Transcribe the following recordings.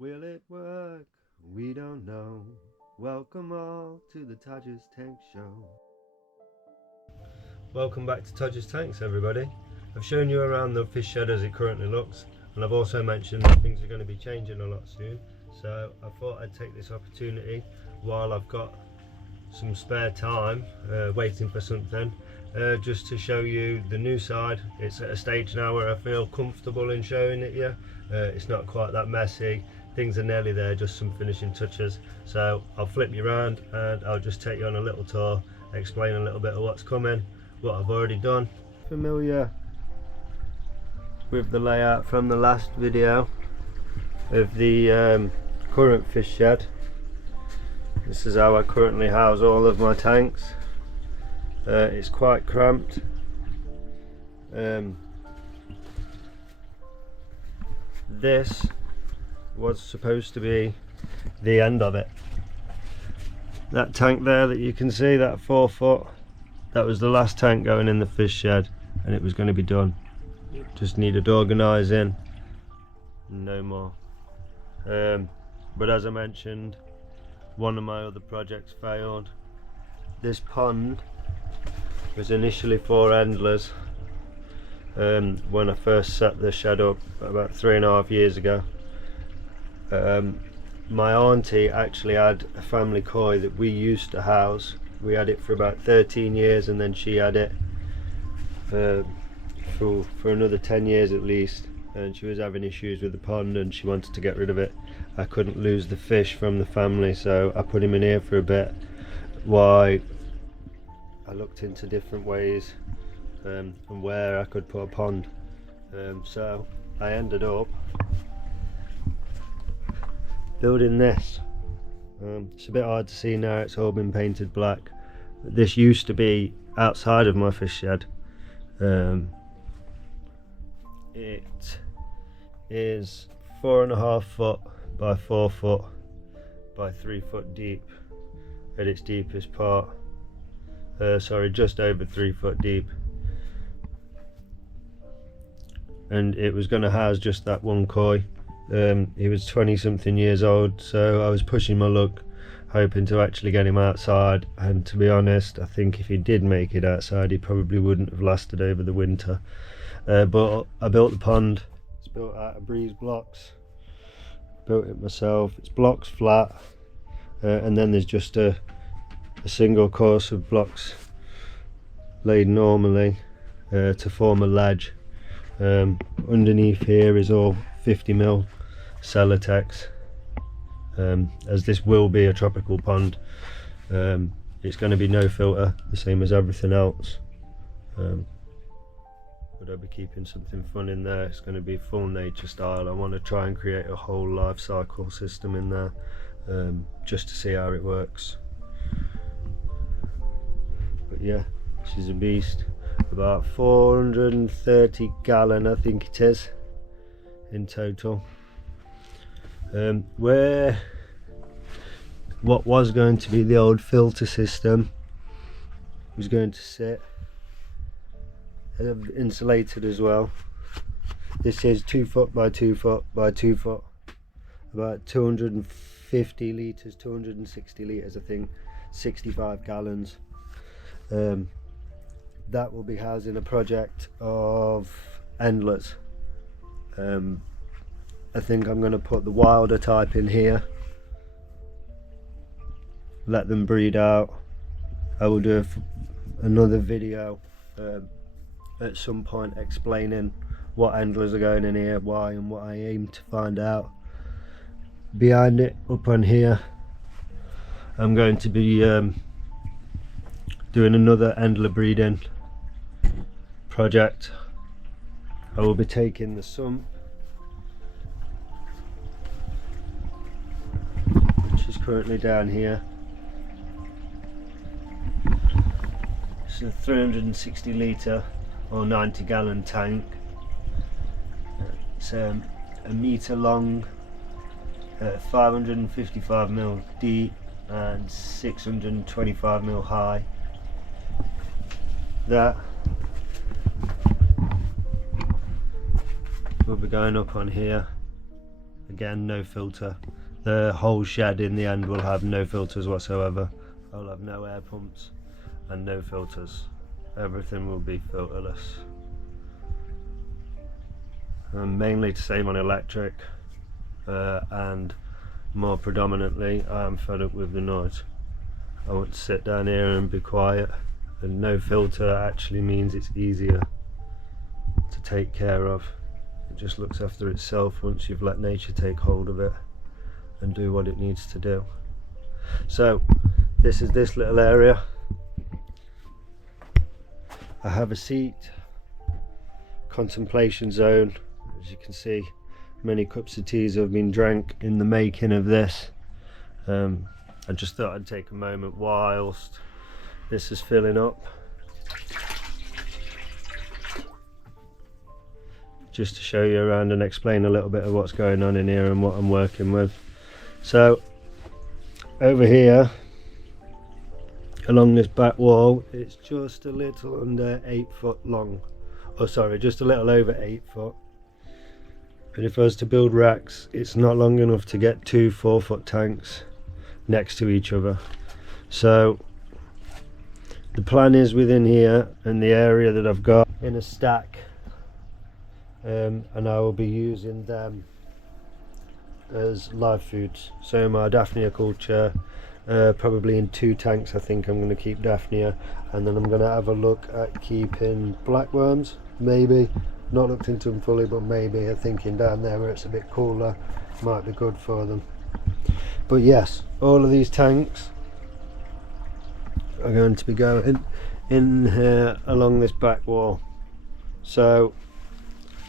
Will it work? We don't know. Welcome all to the Todgers Tank Show. Welcome back to Todgers Tanks, everybody. I've shown you around the fish shed as it currently looks, and I've also mentioned that things are going to be changing a lot soon. So I thought I'd take this opportunity while I've got some spare time waiting for something, just to show you the new side. It's at a stage now where I feel comfortable in showing it you. It's not quite that messy. Things are nearly there, just some finishing touches. So I'll flip you around and I'll just take you on a little tour, explain a little bit of what's coming, what I've already done. Familiar with the layout from the last video of the current fish shed. This is how I currently house all of my tanks. It's quite cramped. This was supposed to be the end of it. That tank there that you can see, that 4 foot, that was the last tank going in the fish shed, and it was going to be done. Just needed organising, no more. But as I mentioned, one of my other projects failed. This pond was initially for endlers when I first set the shed up about 3.5 years ago. My auntie actually had a family koi that we used to house. We had it for about 13 years, and then she had it for another 10 years at least, and she was having issues with the pond and she wanted to get rid of it. I couldn't lose the fish from the family, so I put him in here for a bit while I looked into different ways and where I could put a pond. So I ended up building this. It's a bit hard to see now, it's all been painted black. But this used to be outside of my fish shed. It is 4.5 foot by 4 foot by 3 foot deep at its deepest part. Sorry, just over 3 foot deep. And it was going to house just that one koi. He was 20 something years old, so I was pushing my luck, hoping to actually get him outside. And to be honest, I think if he did make it outside, he probably wouldn't have lasted over the winter. But I built the pond. It's built out of breeze blocks. Built it myself. It's blocks flat, and then there's just a single course of blocks laid normally to form a ledge. Underneath here is all 50mm Celotex. As this will be a tropical pond, it's going to be no filter, the same as everything else. But I'll be keeping something fun in there. It's going to be full nature style. I want to try and create a whole life cycle system in there, just to see how it works. But yeah, she's a beast. About 430 gallon, I think it is, in total. Where what was going to be the old filter system was going to sit, insulated as well. This is 2 foot by 2 foot by 2 foot, about 250 litres, 260 litres I think, 65 gallons. That will be housing a project of endlers. I think I'm going to put the wilder type in here, let them breed out. I will do another video at some point explaining what endlers are going in here, why, and what I aim to find out. Behind it, up on here, I'm going to be doing another endler breeding project. I will be taking the sump, which is currently down here. It's a 360 litre or 90 gallon tank. It's a metre long, 555mm deep and 625mm high. That will be going up on here, Again, no filter. The whole shed in the end will have no filters whatsoever. I'll have no air pumps and no filters. Everything will be filterless. Mainly to save on electric, and more predominantly, I'm fed up with the noise. I want to sit down here and be quiet, and no filter actually means it's easier to take care of. It just looks after itself once you've let nature take hold of it and do what it needs to do. So this is this little area. I have a seat, contemplation zone. As you can see, many cups of teas have been drank in the making of this. I just thought I'd take a moment whilst this is filling up, just to show you around and explain a little bit of what's going on in here and what I'm working with. So over here along this back wall, it's just a little under 8 foot long, oh sorry, just a little over 8 foot. But if I was to build racks, it's not long enough to get 2 4-foot tanks next to each other. So the plan is within here and the area that I've got in a stack, and I will be using them as live foods. So my Daphnia culture, probably in 2 tanks I think I'm going to keep Daphnia, and then I'm going to have a look at keeping blackworms, maybe. Not looked into them fully, but maybe I'm thinking down there where it's a bit cooler might be good for them. But yes, all of these tanks are going to be going in here along this back wall. So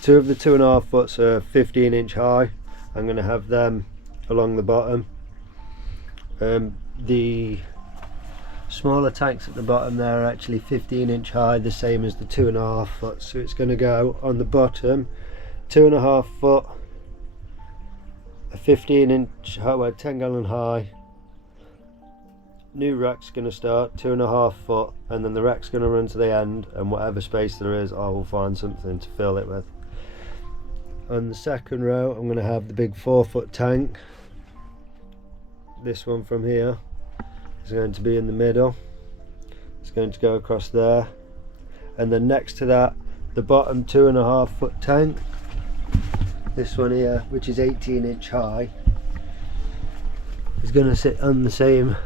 2 of the 2.5 foots are 15-inch high. I'm going to have them along the bottom. The smaller tanks at the bottom there are actually 15-inch high, the same as the 2.5 foot. So it's going to go on the bottom 2.5 foot, a 15-inch high, 10 gallon high. New rack's going to start 2.5 foot, and then the rack's going to run to the end, and whatever space there is I will find something to fill it with. On the second row I'm going to have the big 4-foot tank. This one from here is going to be in the middle. It's going to go across there, and then next to that the bottom 2.5 foot tank, this one here, which is 18-inch high, is going to sit on the same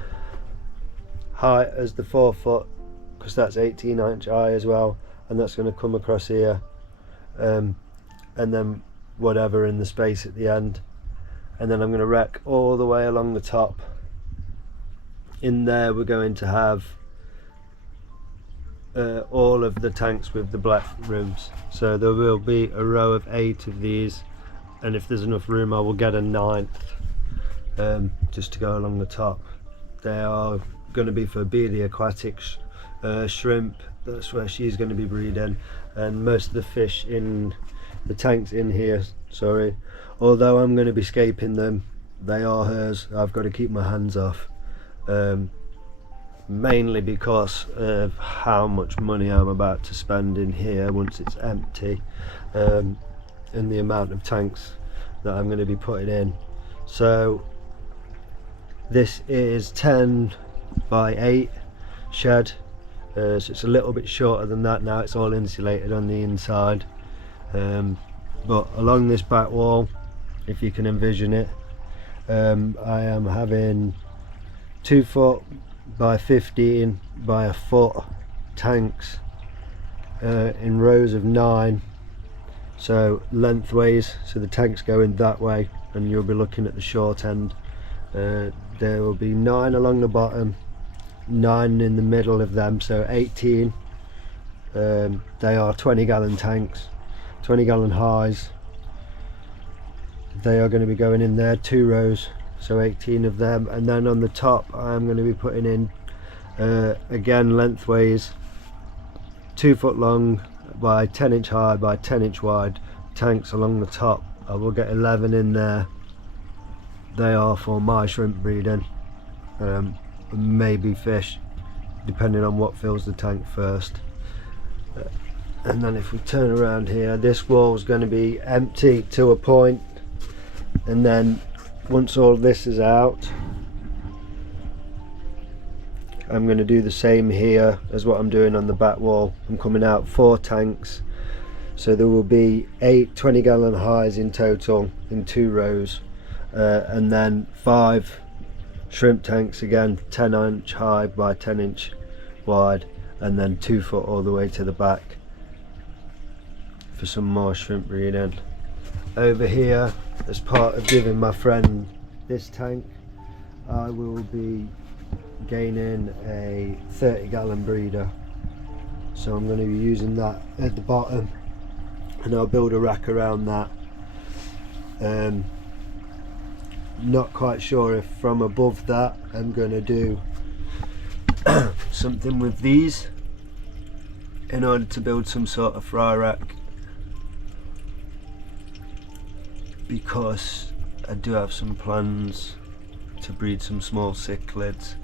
height as the 4 foot, because that's 18-inch high as well, and that's going to come across here, and then whatever in the space at the end. And then I'm going to rack all the way along the top. In there we're going to have all of the tanks with the black rims. So there will be a row of 8 of these, and if there's enough room I will get a 9th just to go along the top. They are going to be for Beely Aquatics shrimp. That's where she's going to be breeding, and most of the fish in the tanks in here, sorry, although I'm going to be scaping them, they are hers. I've got to keep my hands off, mainly because of how much money I'm about to spend in here once it's empty, and the amount of tanks that I'm going to be putting in. So this is 10 by 8 shed, so it's a little bit shorter than that now. It's all insulated on the inside, but along this back wall, if you can envision it, I am having 2 foot by 15 by a foot tanks in rows of 9, so lengthways, so the tanks go in that way, and you'll be looking at the short end. There will be 9 along the bottom, 9 in the middle of them, so 18. They are 20-gallon tanks, 20-gallon highs. They are going to be going in there, 2 rows, so 18 of them. And then on the top I'm going to be putting in again lengthways, 2 foot long by 10-inch high by 10-inch wide tanks along the top. I will get 11 in there. They are for my shrimp breeding, maybe fish, depending on what fills the tank first. And then if we turn around here, this wall is going to be empty to a point. and then once all this is out, I'm going to do the same here as what I'm doing on the back wall. I'm coming out 4 tanks, so there will be 8 20-gallon highs in total in 2 rows, and then 5 shrimp tanks, again 10-inch high by 10-inch wide, and then 2 foot all the way to the back for some more shrimp breeding. Over here, as part of giving my friend this tank, I will be gaining a 30-gallon breeder, so I'm going to be using that at the bottom, and I'll build a rack around that. Not quite sure if from above that I'm going to do something with these in order to build some sort of fry rack, because I do have some plans to breed some small cichlids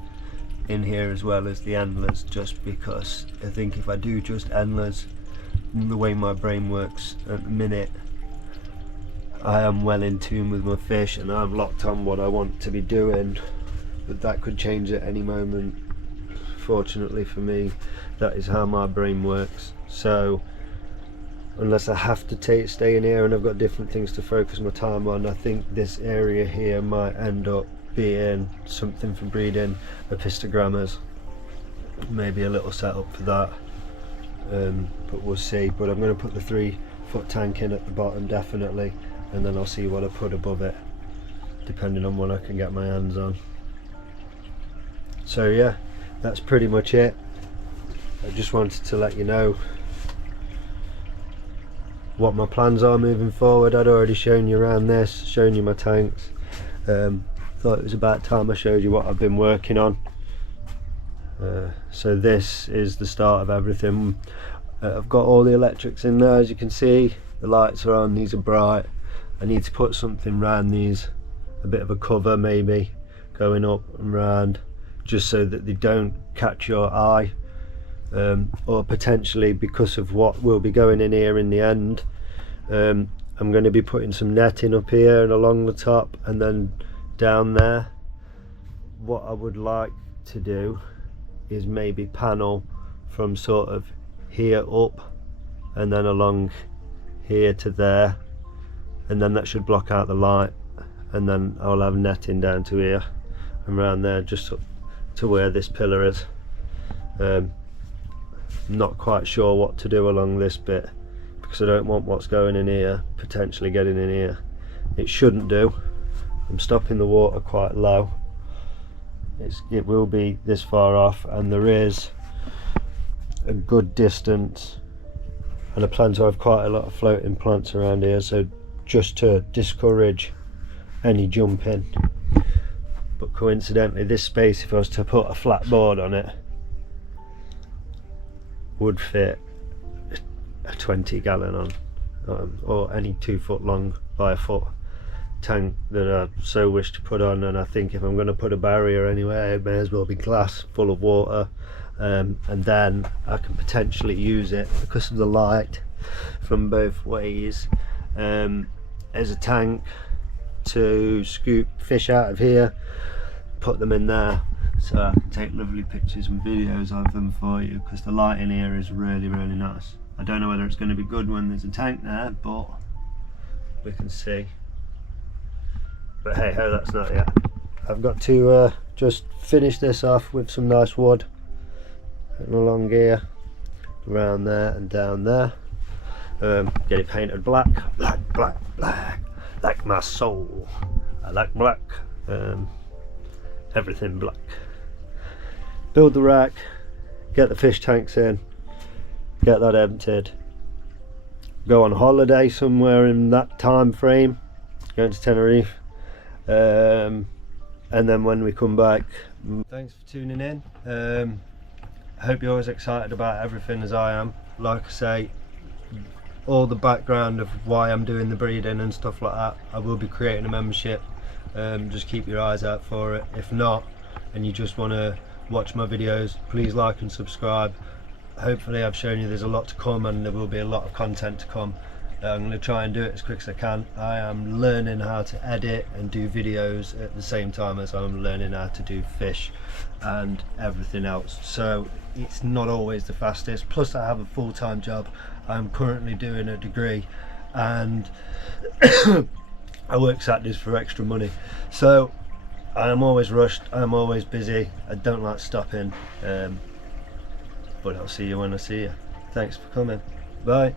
in here as well as the endlers, just because I think if I do just endlers, the way my brain works at the minute, I am well in tune with my fish and I'm locked on what I want to be doing, but that could change at any moment. Fortunately for me, that is how my brain works. So unless I have to stay in here and I've got different things to focus my time on, I think this area here might end up being something for breeding apistogrammas. Maybe a little setup for that, but we'll see. But I'm going to put the 3-foot tank in at the bottom definitely, and then I'll see what I put above it depending on what I can get my hands on. So yeah, that's pretty much it. I just wanted to let you know what my plans are moving forward. I'd already shown you around this, shown you my tanks. Thought it was about time I showed you what I've been working on. So this is the start of everything. I've got all the electrics in there, as you can see. The lights are on, these are bright. I need to put something around these, a bit of a cover maybe, going up and round, just so that they don't catch your eye. Or potentially, because of what will be going in here in the end, I'm going to be putting some netting up here and along the top and then down there. What I would like to do is maybe panel from sort of here up and then along here to there, and then that should block out the light, and then I'll have netting down to here and around there just up to where this pillar is. Not quite sure what to do along this bit, because I don't want what's going in here potentially getting in here. It shouldn't do. I'm stopping the water quite low. It will be this far off, and there is a good distance, and I plan to have quite a lot of floating plants around here, so just to discourage any jumping. But coincidentally, this space, if I was to put a flat board on it, would fit a 20-gallon on, or any 2-foot long by 1-foot tank that I so wish to put on. And I think if I'm going to put a barrier anyway, it may as well be glass full of water, and then I can potentially use it because of the light from both ways as a tank to scoop fish out of here, put them in there, so I can take lovely pictures and videos of them for you, because the light in here is really nice. I don't know whether it's going to be good when there's a tank there, but we can see. But hey ho, that's not yet. I've got to just finish this off with some nice wood and along here, around there and down there. Get it painted black, like my soul. I like black, everything black. Build the rack, get the fish tanks in, get that emptied, go on holiday somewhere in that time frame, going to Tenerife, and then when we come back. Thanks for tuning in. I hope you're as excited about everything as I am. Like I say, all the background of why I'm doing the breeding and stuff like that, I will be creating a membership. Just keep your eyes out for it. If not, and you just want to watch my videos, please like and subscribe. Hopefully I've shown you there's a lot to come, and there will be a lot of content to come. I'm going to try and do it as quick as I can. I am learning how to edit and do videos at the same time as I'm learning how to do fish and everything else, so it's not always the fastest. Plus I have a full-time job. I'm currently doing a degree and I work Saturdays for extra money, so I'm always rushed, I'm always busy, I don't like stopping, but I'll see you when I see you. Thanks for coming. Bye.